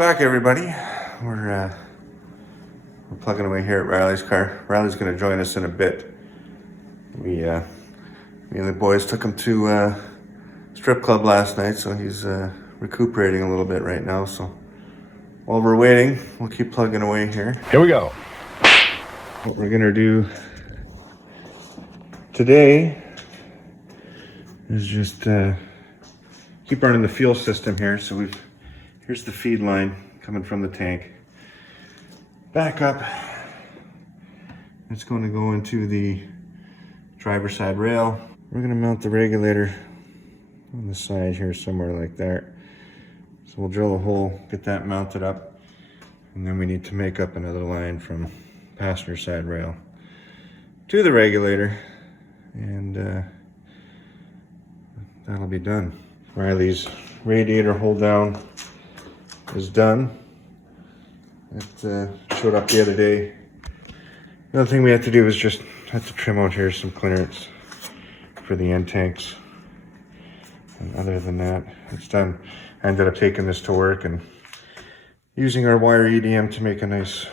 back, everybody. We're plugging away here at Riley's car. Riley's going to join us in a bit. Me and the boys took him to strip club last night, so he's recuperating a little bit right now. So while we're waiting, we'll keep plugging away here. Here we go. What we're going to do today is just keep running the fuel system here. So here's the feed line coming from the tank. Back up. It's going to go into the driver's side rail. We're going to mount the regulator on the side here somewhere like that. So we'll drill a hole, get that mounted up, and then we need to make up another line from passenger side rail to the regulator, and that'll be done. Riley's radiator hold down is done. It showed up the other day. The other thing we had to do was just have to trim out here some clearance for the end tanks. And other than that, it's done. I ended up taking this to work and using our wire EDM to make a nice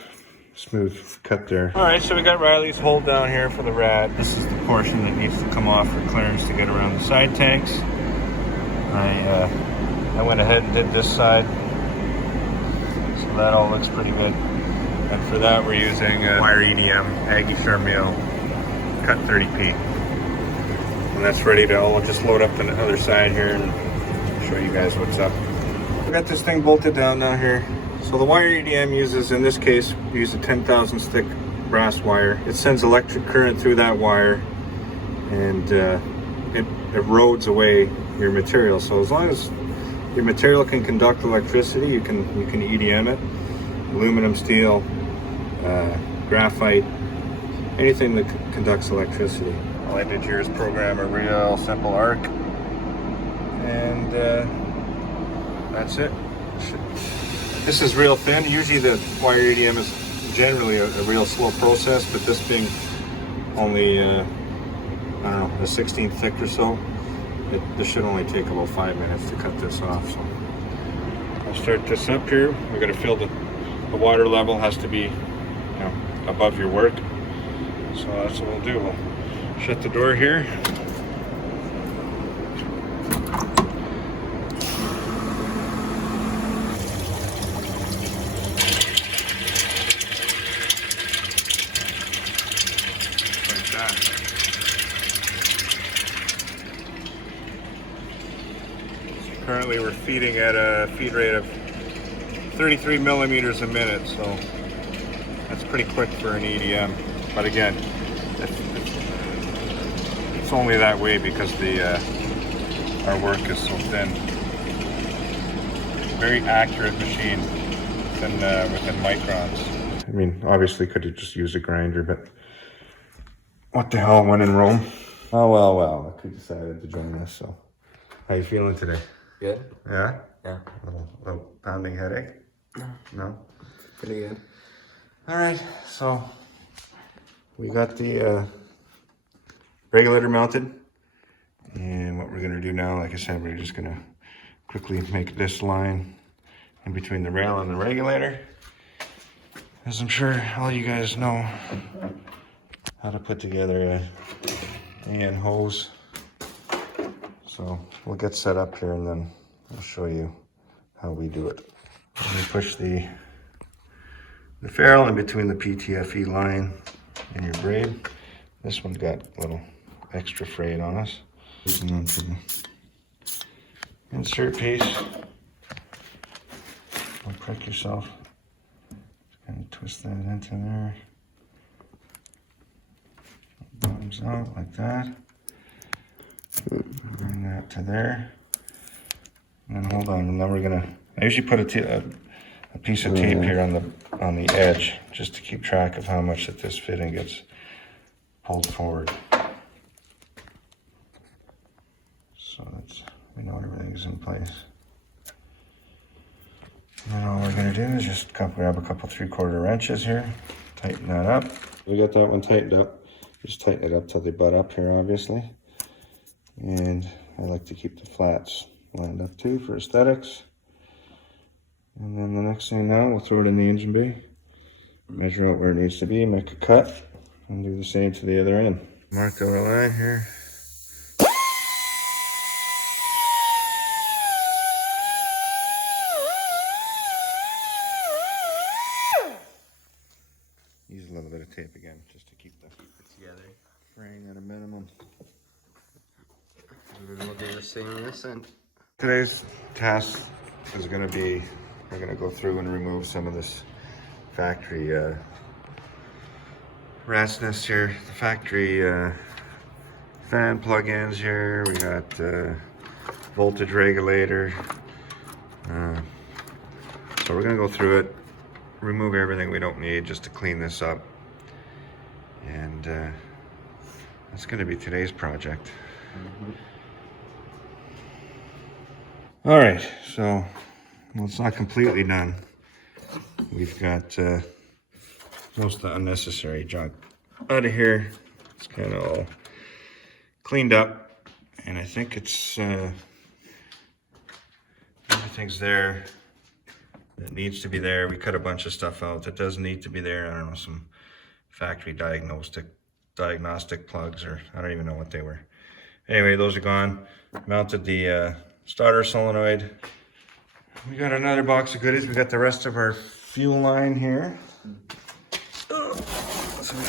smooth cut there. All right, so we got Riley's hold down here for the rad. This is the portion that needs to come off for clearance to get around the side tanks. I went ahead and did this side. So that all looks pretty good. And for that, we're using wire EDM, Aggie Sharmiel, cut 30p. And that's ready to, I'll just load up the other side here and show you guys what's up. We got this thing bolted down now here. So the wire EDM uses, in this case, we use a 10,000 thick brass wire. It sends electric current through that wire, and it erodes away your material. So as long as your material can conduct electricity, you can EDM it. Aluminum, steel, graphite, anything that conducts electricity. All I did here is program a real simple arc, and that's it. This is real thin. Usually the wire EDM is generally a real slow process, but this being only, I don't know, a 16th thick or so, this should only take about 5 minutes to cut this off. So I'll start this up here. We're going to fill the water level has to be, above your work. So that's what we'll do. We'll shut the door here. Like that. Currently we're feeding at a feed rate of 33 millimeters a minute, so that's pretty quick for an EDM. But again, it's only that way because our work is so thin. Very accurate machine within microns. I mean, obviously could have just used a grinder, but what the hell, when in Rome? Oh well, look who decided to join us. So how you feeling today? Good. Yeah? Yeah. A little pounding headache? No? Pretty good. All right, so we got the regulator mounted, and what we're gonna do now, like I said, we're just gonna quickly make this line in between the rail and the regulator, as I'm sure all you guys know how to put together a AN hose. So we'll get set up here and then I'll show you how we do it. Let me push the ferrule in between the PTFE line and your braid. This one's got a little extra frayed on us. Loosen onto the insert piece. Don't prick yourself. Just kind of twist that into there. Bottoms out like that. Bring that to there. And then hold on, and then we're gonna, I usually put a piece of tape here on the edge just to keep track of how much that this fitting gets pulled forward. So that's, we know everything's in place. And then all we're gonna do is just grab a couple 3/4 wrenches here, tighten that up. We got that one tightened up. Just tighten it up till they butt up here, obviously. And I like to keep the flats lined up too for aesthetics. And then the next thing now, we'll throw it in the engine bay, measure out where it needs to be, make a cut, and do the same to the other end. Mark the line here. Use a little bit of tape again, just to keep the together. frame at a minimum. And then we'll do the same on this end. Today's task is going to be, we're going to go through and remove some of this factory rat's nest here. The factory fan plug-ins here. We got voltage regulator. So we're going to go through it, remove everything we don't need just to clean this up. And that's going to be today's project. All right, so well, it's not completely done. We've got most of the unnecessary junk out of here. It's kind of all cleaned up, and I think it's everything's there that needs to be there. We cut a bunch of stuff out that doesn't need to be there. I don't know, some factory diagnostic plugs, or I don't even know what they were. Anyway, those are gone. Mounted the starter solenoid. We got another box of goodies. We got the rest of our fuel line here. So we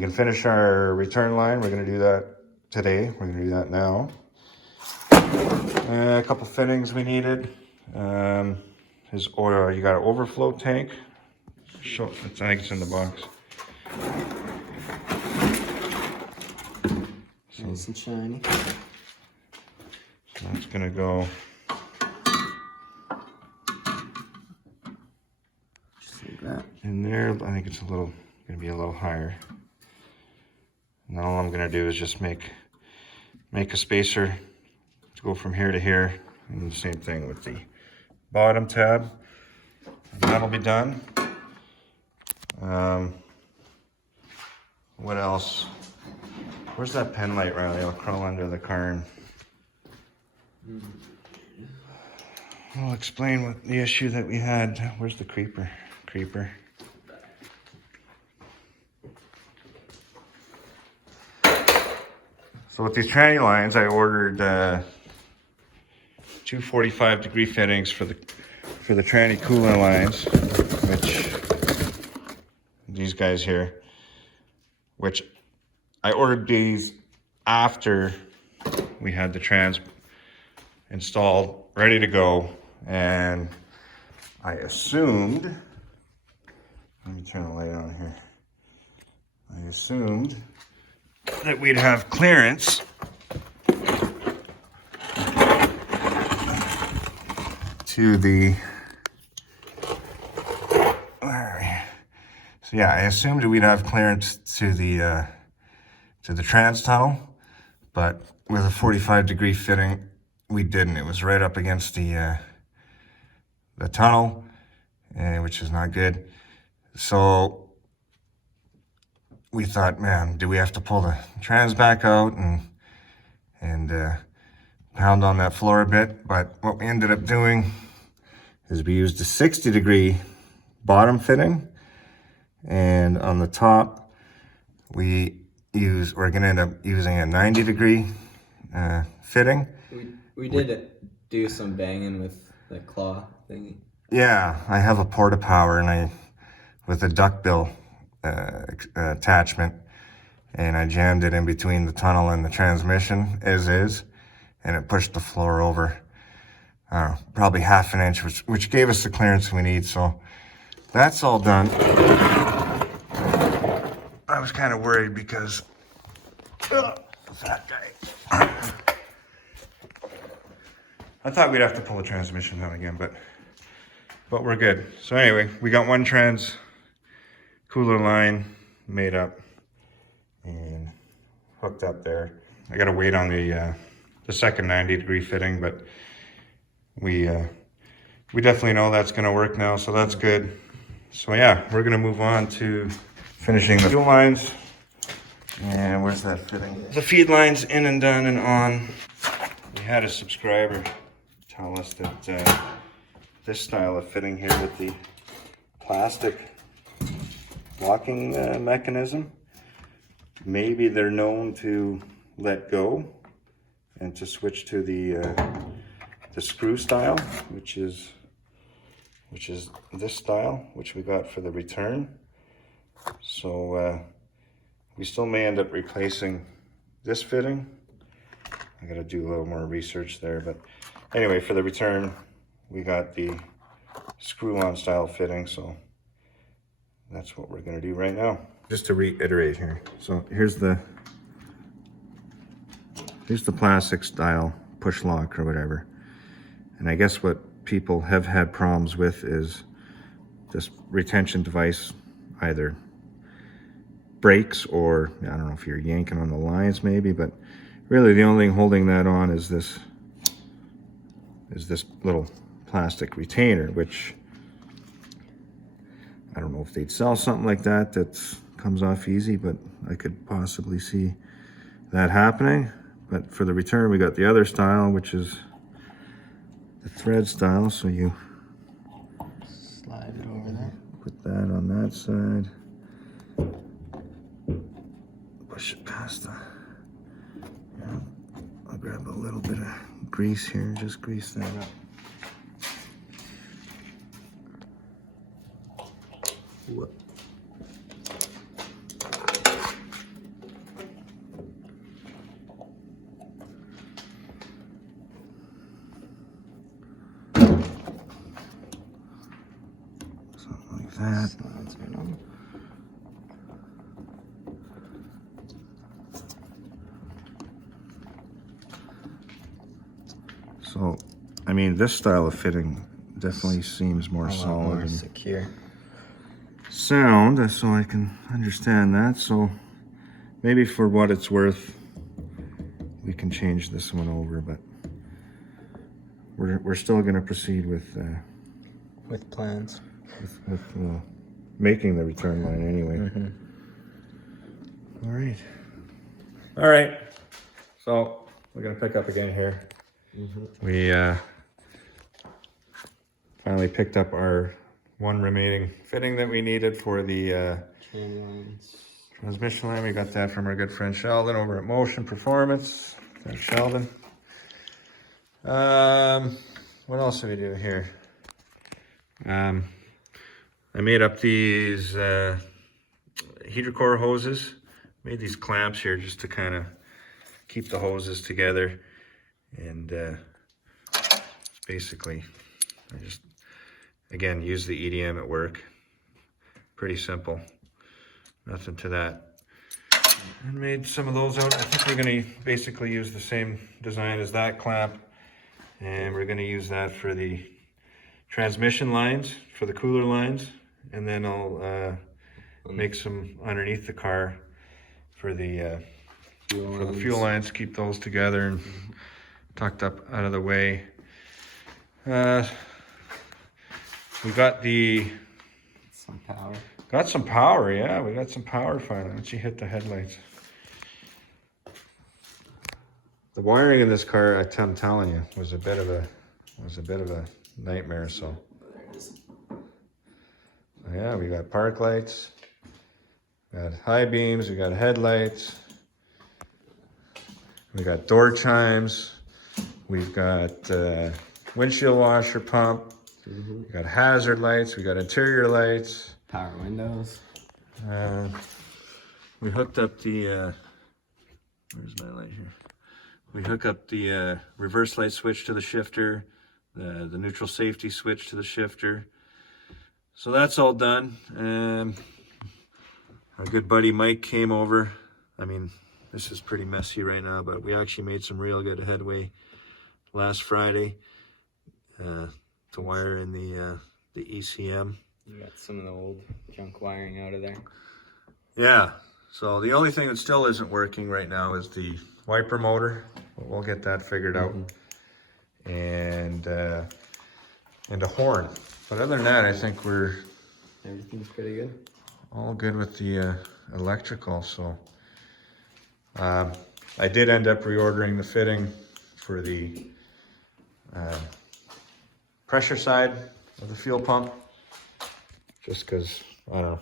can finish our return line. We're going to do that today. We're going to do that now. A couple fittings we needed. His oil, you got an overflow tank. I think it's in the box. Nice and shiny. So it's gonna go just like that in there. I think it's gonna be a little higher. And all I'm gonna do is just make a spacer to go from here to here, and the same thing with the bottom tab. And that'll be done. What else? Where's that pen light, Riley? I'll crawl under the car and I'll explain what the issue that we had. Where's the creeper? So with these tranny lines, I ordered 2 45-degree fittings for the tranny coolant lines, which these guys here, which I ordered these after we had the trans installed, ready to go, and I assumed, let me turn the light on here. I assumed that we'd have clearance to the, so yeah, I assumed we'd have clearance to the trans tunnel, but with a 45-degree fitting, we didn't. It was right up against the tunnel, which is not good. So we thought, man, do we have to pull the trans back out and pound on that floor a bit? But what we ended up doing is we used a 60-degree bottom fitting, and on the top we're gonna end up using a 90-degree fitting. We did do some banging with the claw thingy. Yeah, I have a porta power and with a duckbill attachment, and I jammed it in between the tunnel and the transmission as is, and it pushed the floor over, I don't know, probably half an inch, which gave us the clearance we need. So that's all done. I was kind of worried because fat guy. I thought we'd have to pull the transmission out again, but we're good. So anyway, we got one trans cooler line made up and hooked up there. I gotta wait on the second 90-degree fitting, but we definitely know that's gonna work now, so that's good. So yeah, we're gonna move on to finishing the fuel lines. And where's that fitting? The feed line's in and done and on. We had a subscriber tell us that this style of fitting here with the plastic locking mechanism, maybe they're known to let go and to switch to the screw style, which is this style, which we got for the return. So we still may end up replacing this fitting. I gotta do a little more research there, but anyway, for the return, we got the screw-on style fitting, so that's what we're gonna do right now. Just to reiterate here, so here's the plastic style push lock or whatever, and I guess what people have had problems with is this retention device either breaks, or I don't know if you're yanking on the lines maybe, but really the only thing holding that on is this little plastic retainer, which I don't know if they'd sell something like that comes off easy, but I could possibly see that happening. But for the return, we got the other style, which is the thread style, so you Slide it over there. put that on that side, push it past the, I'll grab a little bit of grease here, just grease that up. Whoop. Something like that. Slides right on. So, I mean, this style of fitting definitely seems more A lot solid more and secure. sound, so I can understand that. So maybe for what it's worth, we can change this one over, but we're still going to proceed with plans. making the return line anyway. Mm-hmm. All right. So we're going to pick up again here. We finally picked up our one remaining fitting that we needed for the transmission line. We got that from our good friend Sheldon over at Motion Performance. Thanks, Sheldon. What else do we do here? I made up these heater core hoses. Made these clamps here just to kind of keep the hoses together. And basically, I just, again, use the EDM at work. Pretty simple. Nothing to that. And made some of those out. I think we're going to basically use the same design as that clamp. And we're going to use that for the transmission lines, for the cooler lines. And then I'll make some underneath the car for the fuel lines, keep those together and tucked up out of the way. We got some power. Got some power, yeah. We got some power finally. Once you hit the headlights. The wiring in this car, I'm telling you, was a bit of a nightmare. So yeah, we got park lights, we got high beams, we got headlights, we got door chimes, we've got windshield washer pump, we got hazard lights, we got interior lights, Power windows. We hooked up the where's my light here? We hook up the reverse light switch to the shifter, the neutral safety switch to the shifter. So that's all done. Our good buddy Mike came over. I mean, this is pretty messy right now, but we actually made some real good headway last Friday to wire in the ECM. You got some of the old junk wiring out of there. Yeah, so the only thing that still isn't working right now is the wiper motor. We'll get that figured out. And a horn. But other than that, I think Everything's pretty good. All good with the electrical. So I did end up reordering the fitting for the pressure side of the fuel pump. Just because, I don't know,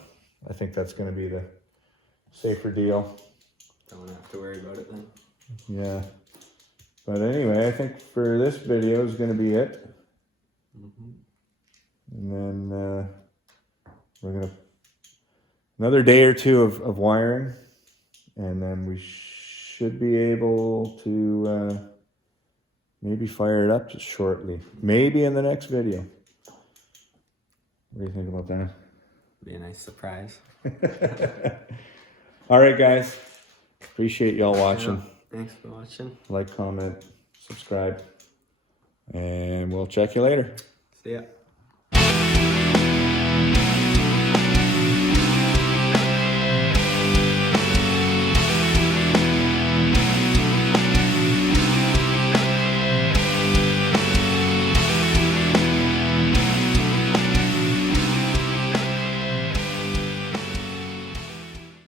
I think that's going to be the safer deal. Don't have to worry about it then. Yeah. But anyway, I think for this video is going to be it. And then we're going to another day or two of wiring. And then we should be able to maybe fire it up just shortly. Maybe in the next video. What do you think about that? Be a nice surprise. All right, guys. Appreciate y'all watching. Yeah, thanks for watching. Like, comment, subscribe. And we'll check you later. See ya.